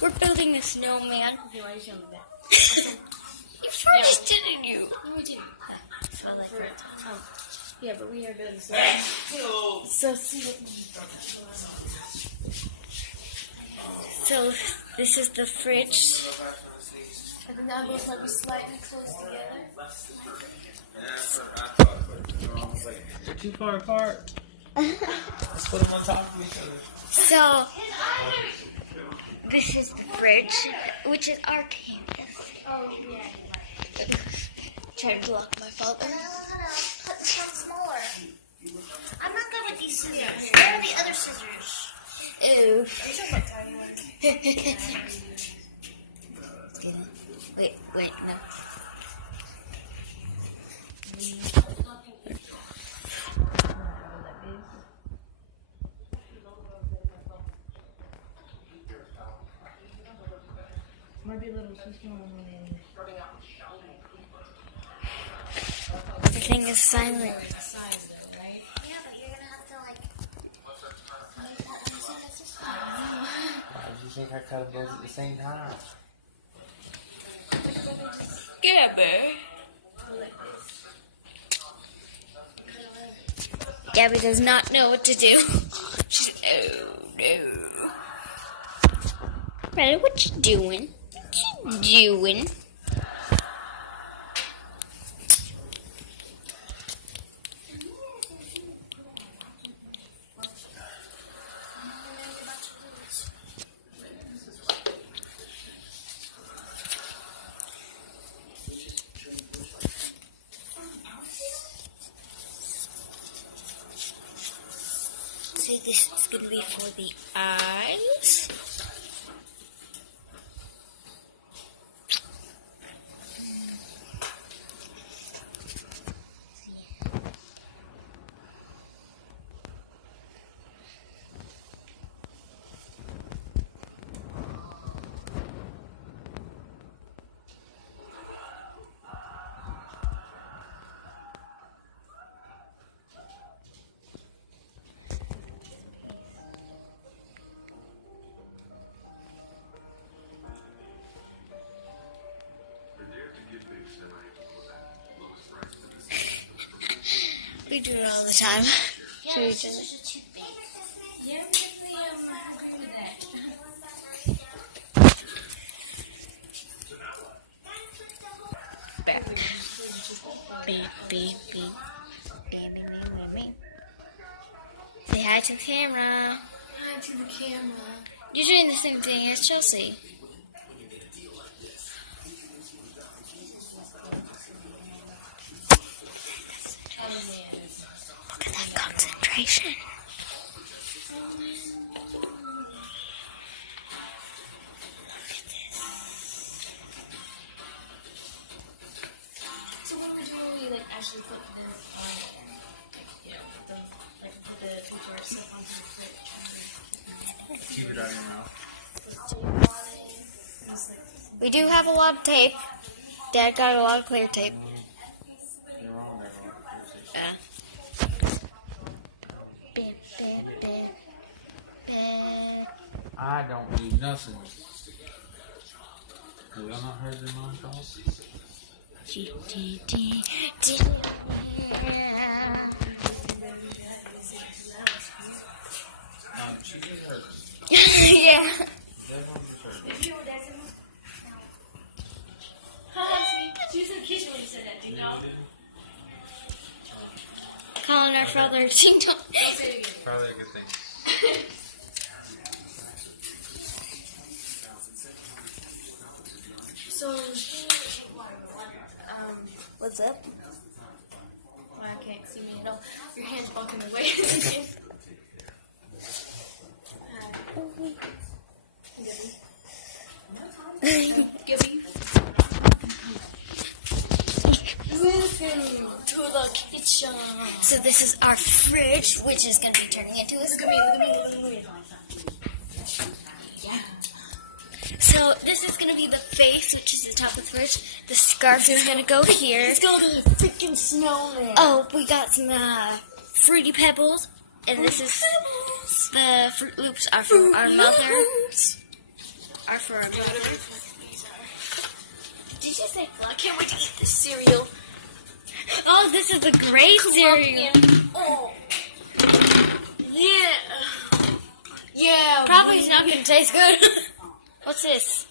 We're building a snowman. Okay, why are you showing me that? You first, didn't you? No, we didn't. Yeah, but we are building snowman. So see what. So this is the fridge. And then now those might be slightly close together. They're too far apart. Let's put them on top of each other. So this is the fridge, which is our canvas. Oh, yeah. Trying to block my father. Cut this one smaller. I'm not good with these scissors. Where are the other scissors? Ooh. Are you talking about tiny ones? Wait, no. Might be a little too small. Everything is silent. Yeah, but you're gonna have to like. Why did you think I cut them both at the same time? Gabby. Gabby does not know what to do. She's oh no. Riley, what you doing? What you doing? So this is going to be for the eyes. We do it all the time. Yeah, the scissors are too big. Yeah, we definitely agree with that. Beep, beep, beep. Beep. Say hi to the camera. Hi to the camera. You're doing the same thing as Chelsea. Look at that concentration. So what we do when we like actually put this on, put the picture stuff onto the fridge. Keep it out of your mouth. We do have a lot of tape. Dad got a lot of clear tape. You're wrong there, Yeah. Beep, beep, beep, beep. I don't do nothing. Have y'all not heard their mom call? Yeah. She just heard. Yeah. She was in the kitchen when you said that, didn't you? Calling our father ting tong. Don't say it again. Probably a good thing. So, What's up? well, I can't see me at all. Your hand's blocking the way. Gibby. Listen to the kitchen. So this is our fridge, which is going to be turning into a Look school. at me. Yeah. So this is going to be the face, which is the top of the fridge. The scarf is going to go here. Let's go to the freaking snowman. Oh, we got some Fruity Pebbles. And this is the Fruit Loops are from our mother. are for a mother. Did you say I can't wait to eat this cereal. Oh, this is a great cereal. Oh. Yeah. Yeah. Probably it's not going to taste good. What's this?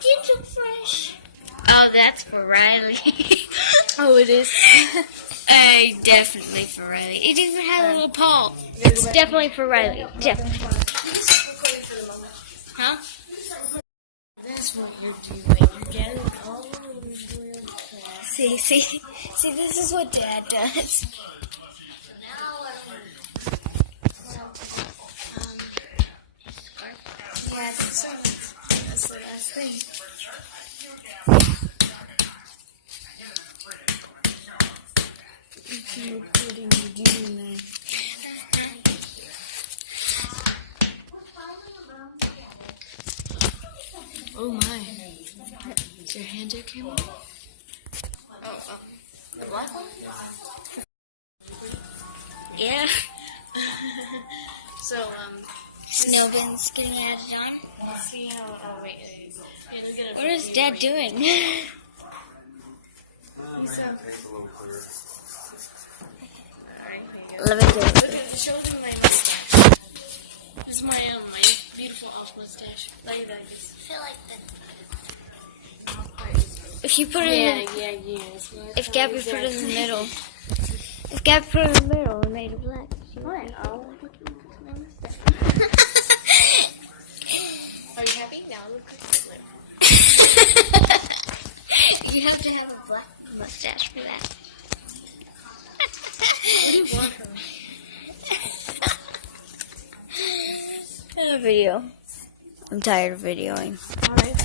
Ginger Fresh. Oh, that's for Riley. Oh, it is. Definitely for Riley. It even had a little paw. It's definitely for Riley. Definitely. Huh? That's what you're doing. You're getting all over your class. See, this is what Dad does. That's the last thing. What are you doing there? Oh my. Is your hand okay, Mom? Oh. The black one? Yeah. So, Snowman's getting added on. let's see how. Oh, wait. Yeah, look at it. What is Dad doing? Let me do it. Look at show them my mustache. This is my beautiful elf mustache. Like that. I feel like If you put it in, Yeah. if Gabby put it in the middle, if Gabby put it in the middle and made it black, she would. Oh, my mustache. Are you happy? Now look at your lip. You have to have a black mustache for that. What do you want her? A video. I'm tired of videoing. Alright,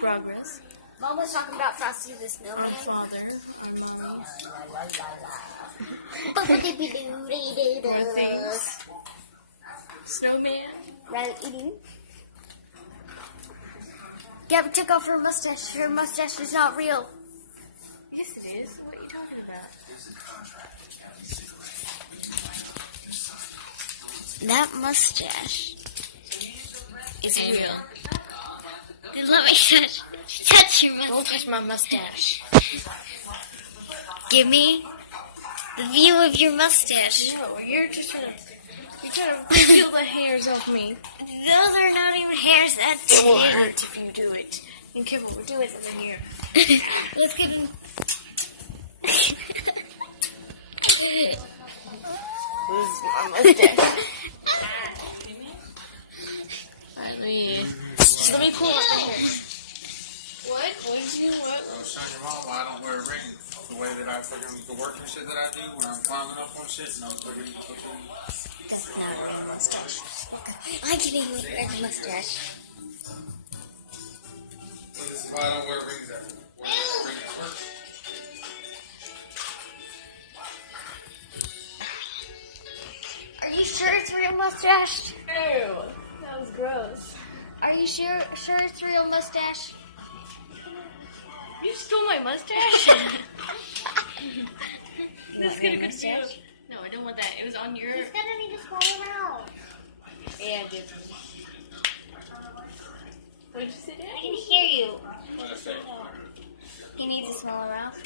Progress. Mom was talking about Frosty the Snowman. Our father, our mommy. Things. Snowman. Riley eating. Gabby took off her mustache. Her mustache is not real. Yes, it is. What are you talking about? That mustache is real. Then let me touch your mustache. Don't touch my mustache. Give me the view of your mustache. No, you're trying to peel the hairs off me. Those are not even hairs. That's It will hurt if you do it. And Kevin, we're doing it over here. Let's get him. This is my mustache. Let me pull up the hair. What? What did you what? I was telling your mom I don't wear a ring the way that I fucking the work and shit that I do when I'm climbing up on shit and I'm fucking That's not a mustache. I didn't even wear a mustache. This is why I don't wear rings at work. Are you sure it's real mustache? Ew. That was gross. Are you sure it's real mustache? You stole my mustache? Let's get a good view. No, I don't want that. It was on your... he's gonna need to swallow him out. Yeah, I did. What did you say, Dad? I can hear you. What did I say? He needs a smaller mouth.